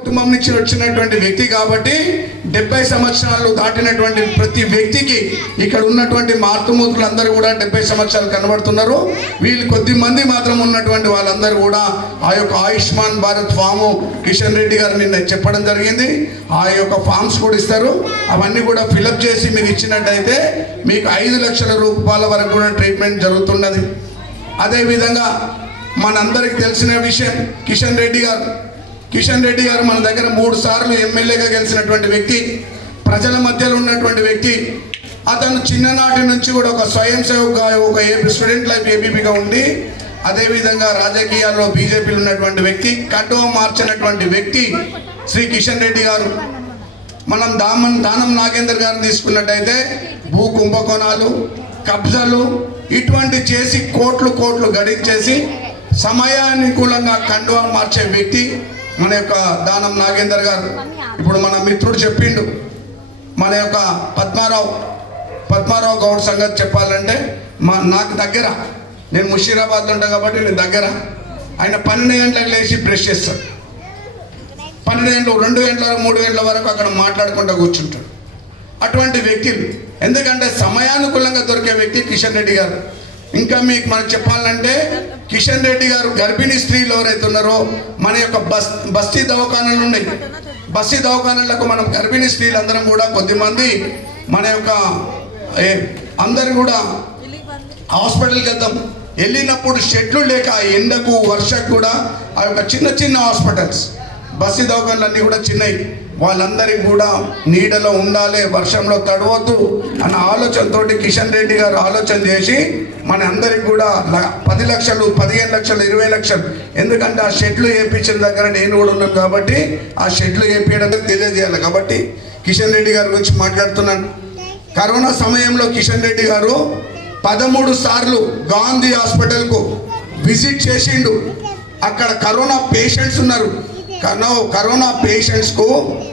కుటుంబం నుంచి వచ్చినటువంటి వ్యక్తి కాబట్టి 70 సంవత్సరాలు దాటినటువంటి ప్రతి వ్యక్తికి ఇక్కడ ఉన్నటువంటి మార్తుమూర్తులు అందరూ కూడా 70 సంవత్సరాలు కనబడుతున్నారు. వీళ్ళు కొద్ది మంది మాత్రం ఉన్నటువంటి వాళ్ళందరూ కూడా ఆ యొక్క ఆయుష్మాన్ భారత్ ఫాము కిషన్ రెడ్డి గారు నిన్న చెప్పడం జరిగింది. ఆ యొక్క ఫామ్స్ కూడా ఇస్తారు. అవన్నీ కూడా ఫిలప్ చేసి మీరు ఇచ్చినట్టయితే మీకు 5 లక్షల రూపాయల వరకు కూడా ట్రీట్మెంట్ జరుగుతున్నది. అదేవిధంగా మనందరికి తెలిసిన విషయం కిషన్ రెడ్డి గారు మన దగ్గర 3 సార్లు ఎమ్మెల్యేగా గెలిచినటువంటి వ్యక్తి, ప్రజల మధ్యలో ఉన్నటువంటి వ్యక్తి. అతను చిన్ననాటి నుంచి కూడా ఒక స్వయం సేవకుగా, ఒక స్టూడెంట్ లైఫ్ ఏబీపీగా ఉండి, అదేవిధంగా రాజకీయాల్లో బీజేపీలో ఉన్నటువంటి వ్యక్తి, కండువా మార్చినటువంటి వ్యక్తి శ్రీ కిషన్ రెడ్డి గారు. మనం దానం నాగేందర్ గారిని తీసుకున్నట్టయితే భూ కుంభకోణాలు, కబ్జాలు ఇటువంటి చేసి కోట్లు గడించేసి సమయానుకూలంగా కండువా మార్చే వ్యక్తి మన యొక్క దానం నాగేందర్ గారు. ఇప్పుడు మన మిత్రుడు చెప్పిండు, మన యొక్క పద్మారావు గౌడ్ సంగతి చెప్పాలంటే నాకు దగ్గర, నేను ముషీరాబాద్లో ఉంటాను కాబట్టి నేను దగ్గర. ఆయన 12 గంటలకు లేచి బ్రష్ చేస్తాడు. 12 గంటలు, 2 గంటల 3 గంటల వరకు అక్కడ మాట్లాడుకుంటూ కూర్చుంటాడు. అటువంటి వ్యక్తులు, ఎందుకంటే సమయానుకూలంగా దొరికే వ్యక్తి కిషన్ రెడ్డి గారు. ఇంకా మీకు మనకు చెప్పాలంటే కిషన్ రెడ్డి గారు గర్భిణీ స్త్రీలు ఎవరైతే ఉన్నారో మన యొక్క బస్తీ దవాఖానాలు ఉన్నాయి. బస్తీ దవాఖానాలకు మనం గర్భిణీ స్త్రీలు అందరం కూడా కొద్దిమంది మన యొక్క అందరు కూడా హాస్పిటల్కి వెళ్తాం. వెళ్ళినప్పుడు షెడ్లు లేక ఎండకు వర్షకు కూడా ఆ యొక్క చిన్న హాస్పిటల్స్ బస్తీ దవాఖానాలన్నీ కూడా చిన్నవి. వాళ్ళందరికీ కూడా నీడలో ఉండాలి, వర్షంలో తడవద్దు అన్న ఆలోచనతో కిషన్ రెడ్డి గారు ఆలోచన చేసి మన అందరికి కూడా 10 లక్షలు, 15 లక్షలు, 20 లక్షలు, ఎందుకంటే ఆ షెడ్లు వేయించిన దగ్గర నేను కూడా ఉన్నాను కాబట్టి ఆ షెడ్లు వేయించడం తెలియజేయాలి. కాబట్టి కిషన్ రెడ్డి గారి గురించి మాట్లాడుతున్నాను. కరోనా సమయంలో కిషన్ రెడ్డి గారు 13 సార్లు గాంధీ హాస్పిటల్కు విజిట్ చేసిండు. అక్కడ కరోనా పేషెంట్స్ ఉన్నారు. కరోనా పేషెంట్స్కు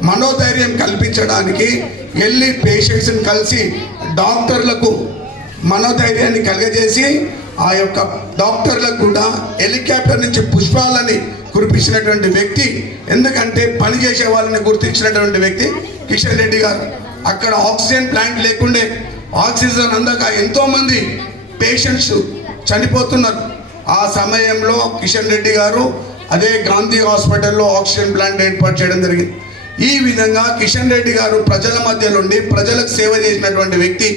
మనోధైర్యం కల్పించడానికి వెళ్ళి పేషెంట్స్ని కలిసి డాక్టర్లకు మనోధైర్యాన్ని కలగజేసి ఆ యొక్క డాక్టర్లకు కూడా హెలికాప్టర్ నుంచి పుష్పాలని కురిపించినటువంటి వ్యక్తి, ఎందుకంటే పనిచేసే వాళ్ళని గుర్తించినటువంటి వ్యక్తి కిషన్ రెడ్డి గారు. అక్కడ ఆక్సిజన్ ప్లాంట్ లేకుండే, ఆక్సిజన్ అందక ఎంతోమంది పేషెంట్స్ చనిపోతున్నారు. ఆ సమయంలో కిషన్ రెడ్డి గారు అదే గాంధీ హాస్పిటల్లో ఆక్సిజన్ ప్లాంట్ ఏర్పాటు చేయడం జరిగింది. ఈ విధంగా కిషన్ రెడ్డి గారు ప్రజల మధ్యలో ఉండి ప్రజలకు సేవ చేసినటువంటి వ్యక్తి.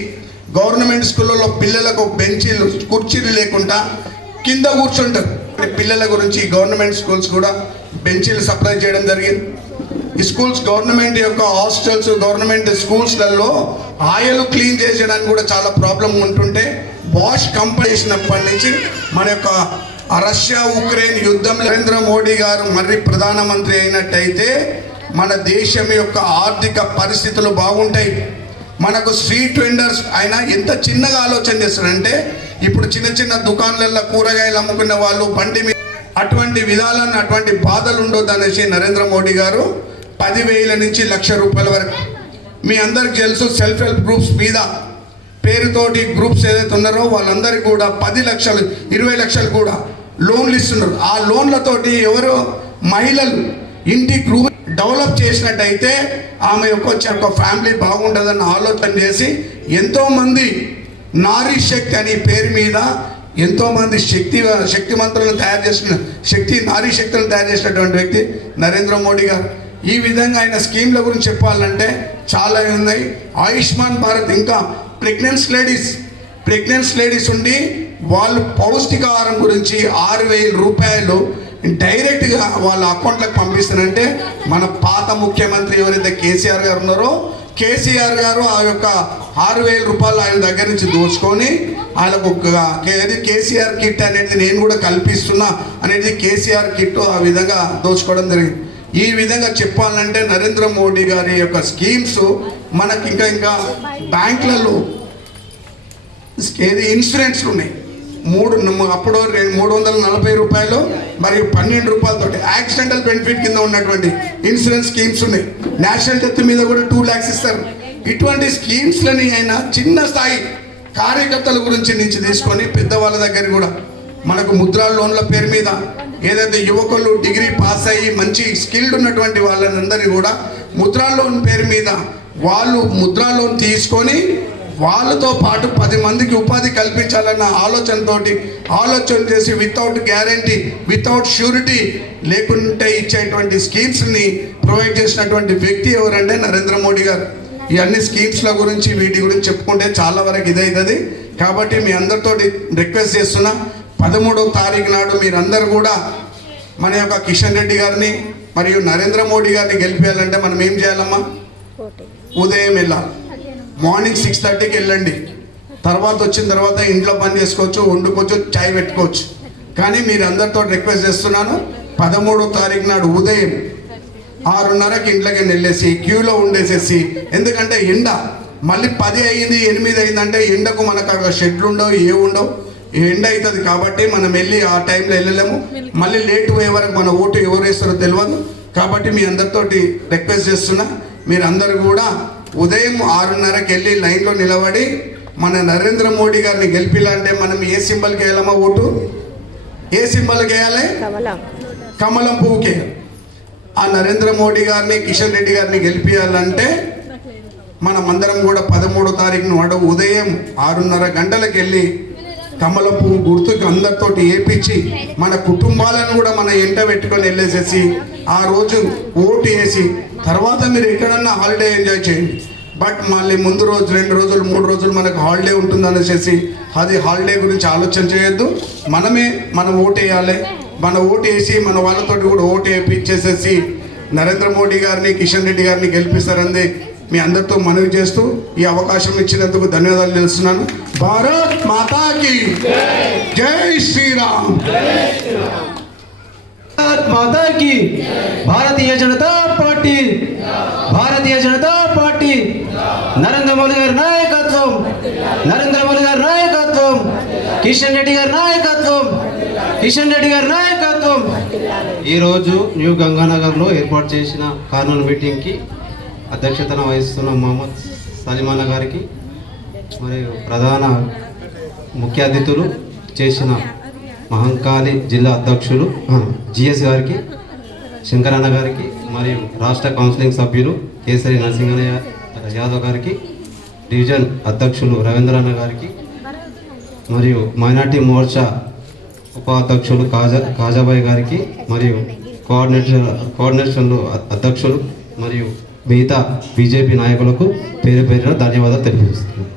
గవర్నమెంట్ స్కూళ్ళలో పిల్లలకు బెంచీలు, కుర్చీలు లేకుండా కింద కూర్చుంటారు. పిల్లల గురించి గవర్నమెంట్ స్కూల్స్ కూడా బెంచీలు సప్లై చేయడం జరిగింది. ఈ స్కూల్స్ గవర్నమెంట్ యొక్క హాస్టల్స్, గవర్నమెంట్ స్కూల్స్లలో ఆయలు క్లీన్ చేసేయడానికి కూడా చాలా ప్రాబ్లం ఉంటుంటే బాష్ కంపెనీ చేసినప్పటి నుంచి మన యొక్క రష్యా ఉక్రెయిన్ యుద్ధం నరేంద్ర మోడీ గారు మరి ప్రధానమంత్రి అయినట్టయితే మన దేశం యొక్క ఆర్థిక పరిస్థితులు బాగుంటాయి. మనకు స్ట్రీట్ వెండర్స్ ఆయన ఎంత చిన్నగా ఆలోచన చేస్తారంటే, ఇప్పుడు చిన్న దుకాణాలలో కూరగాయలు అమ్ముకున్న వాళ్ళు బండి మీద అటువంటి విధాలను, అటువంటి బాధలు ఉండొద్దు అనేసి నరేంద్ర మోడీ గారు 10,000 నుంచి 1,00,000 రూపాయల వరకు, మీ అందరికి తెలుసు సెల్ఫ్ హెల్ప్ గ్రూప్స్ మీద పేరుతోటి గ్రూప్స్ ఏదైతే ఉన్నారో వాళ్ళందరికీ కూడా 10 లక్షలు, 20 లక్షలు కూడా లోన్లు ఇస్తున్నారు. ఆ లోన్లతోటి ఎవరో మహిళలు ఇంటి గ్రూప్ డెవలప్ చేసినట్టయితే ఆమె యొక్క ఫ్యామిలీ బాగుంటుందన్న ఆలోచన చేసి ఎంతోమంది నారీ శక్తి అనే పేరు మీద ఎంతోమంది శక్తిమంతులను తయారు చేసిన నారీ శక్తులను తయారు చేసినటువంటి వ్యక్తి నరేంద్ర మోడీ గారు. ఈ విధంగా ఆయన స్కీమ్ల గురించి చెప్పాలంటే చాలా ఉన్నాయి. ఆయుష్మాన్ భారత్, ఇంకా ప్రెగ్నెన్స్ లేడీస్ ఉండి వాళ్ళు పౌష్టికాహారం గురించి 6,000 రూపాయలు డైరెక్ట్గా వాళ్ళ అకౌంట్లకు పంపిస్తారంటే మన పాత ముఖ్యమంత్రి ఎవరైతే కేసీఆర్ గారు ఉన్నారో, కేసీఆర్ గారు ఆ యొక్క 6,000 రూపాయలు ఆయన దగ్గర నుంచి దోచుకొని వాళ్ళకు కేసీఆర్ కిట్ అనేది నేను కూడా కల్పిస్తున్నా అనేది కేసీఆర్ కిట్ ఆ విధంగా దోచుకోవడం జరిగింది. ఈ విధంగా చెప్పాలంటే నరేంద్ర మోడీ గారి యొక్క స్కీమ్స్ మనకి ఇంకా బ్యాంకులలో ఇన్సూరెన్స్ ఉన్నాయి. అప్పుడు 340 రూపాయలు మరియు 12 రూపాయలతోటి యాక్సిడెంటల్ బెనిఫిట్ కింద ఉన్నటువంటి ఇన్సూరెన్స్ స్కీమ్స్ ఉన్నాయి. నేషనల్ డెత్ మీద కూడా 2 lakhs ఇస్తారు. ఇటువంటి స్కీమ్స్లని ఆయన చిన్న స్థాయి కార్యకర్తల గురించి నుంచి తీసుకొని పెద్దవాళ్ళ దగ్గర కూడా మనకు ముద్రా లోన్ల పేరు మీద ఏదైతే యువకులు డిగ్రీ పాస్ అయ్యి మంచి స్కిల్డ్ ఉన్నటువంటి వాళ్ళందరినీ కూడా ముద్రా లోన్ పేరు మీద వాళ్ళు ముద్రా లోన్ తీసుకొని వాళ్ళతో పాటు 10 మందికి ఉపాధి కల్పించాలన్న ఆలోచన చేసి వితౌట్ గ్యారంటీ వితౌట్ ష్యూరిటీ లేకుంటే ఇచ్చేటువంటి స్కీమ్స్ని ప్రొవైడ్ చేసినటువంటి వ్యక్తి ఎవరంటే నరేంద్ర మోడీ గారు. ఈ అన్ని స్కీమ్స్ల గురించి వీటి గురించి చెప్పుకుంటే చాలా వరకు ఇదవుతుంది. కాబట్టి మీ అందరితోటి రిక్వెస్ట్ చేస్తున్నా 13వ తారీఖు నాడు మీరందరూ కూడా మన యొక్క కిషన్ రెడ్డి గారిని మరియు నరేంద్ర మోడీ గారిని గెలిపేయాలంటే మనం ఏం చేయాలమ్మా? ఉదయం వెళ్ళాలి. మార్నింగ్ 6:30కి వెళ్ళండి. తర్వాత వచ్చిన తర్వాత ఇంట్లో పని చేసుకోవచ్చు, వండుకోవచ్చు, చాయ్ పెట్టుకోవచ్చు. కానీ మీరు అందరితో రిక్వెస్ట్ చేస్తున్నాను 13వ తారీఖు నాడు ఉదయం 6:30కి ఇంట్లోకి వెళ్ళేసి క్యూలో ఉండేసేసి, ఎందుకంటే ఎండ మళ్ళీ 10 అయ్యింది 8 అయిందంటే ఎండకు మనకు అక్కడ షెడ్లు ఉండవు, ఉండవు, ఎండ అవుతుంది. కాబట్టి మనం వెళ్ళి ఆ టైంలో వెళ్ళలేము. మళ్ళీ లేట్ పోయే వరకు మన ఓటు ఎవరు వేస్తారో తెలియదు. కాబట్టి మీ అందరితోటి రిక్వెస్ట్ చేస్తున్నా మీరందరూ కూడా ఉదయం 6:30కి వెళ్ళి లైన్లో నిలబడి మన నరేంద్ర మోడీ గారిని గెలిపియాలంటే మనం ఏ సింబల్కి వేయాలమ్మా? ఓటు ఏ సింబల్కి వేయాలి? కమలం పువ్వుకి. ఆ నరేంద్ర మోడీ గారిని కిషన్ రెడ్డి గారిని గెలిపియాలంటే మనం అందరం కూడా 13వ తారీఖున నాడు ఉదయం 6:30 గంటలకు వెళ్ళి కమల పువ్వు గుర్తుకి అందరితోటి ఏపించి మన కుటుంబాలను కూడా మన ఎంట పెట్టుకొని వెళ్ళేసేసి ఆ రోజు ఓటు వేసి తర్వాత మీరు ఎక్కడన్నా హాలిడే ఎంజాయ్ చేయండి. బట్ మళ్ళీ ముందు రోజు 2 రోజులు 3 రోజులు మనకు హాలిడే ఉంటుంది అనేసి అది హాలిడే గురించి ఆలోచన చేయొద్దు. మనం ఓటు వేయాలి. మన ఓటు వేసి మన వాళ్ళతోటి కూడా ఓటు వేయించేసేసి నరేంద్ర మోడీ గారిని కిషన్ రెడ్డి గారిని గెలిపిస్తారని మీ అందరితో మనవి చేస్తూ ఈ అవకాశం ఇచ్చినందుకు ధన్యవాదాలు తెలుస్తున్నాను. భారత్ మాతాకి జై శ్రీరామ్. భారత్ మాతాకి. Bharatiya Janata party, Bharatiya Janata party. నరేంద్ర మోడీ గారి నాయకత్వం, నరేంద్ర మోడీ గారి నాయకత్వం, కిషన్ రెడ్డి గారి నాయకత్వం, కిషన్ రెడ్డి గారి నాయకత్వం. ఈరోజు న్యూ గంగానగర్లో ఏర్పాటు చేసిన కార్నర్ మీటింగ్కి అధ్యక్షతన వహిస్తున్న మహమ్మద్ సలీమానా గారికి మరియు ప్రధాన ముఖ్య అతిథులు చేసిన మహంకాళి జిల్లా అధ్యక్షులు జిఎస్ గారికి, శంకరన్న గారికి మరియు రాష్ట్ర కౌన్సిలింగ్ సభ్యులు కేసరి నరసింహయ్య యాదవ్ గారికి, డివిజన్ అధ్యక్షులు రవీంద్రన్న గారికి మరియు మైనార్టీ మోర్చా ఉపాధ్యక్షులు కాజాబాయ్ గారికి మరియు కోఆర్డినేషన్లు అధ్యక్షులు మరియు మిగతా బీజేపీ నాయకులకు పేరు పేరున ధన్యవాదాలు తెలియజేస్తున్నాను.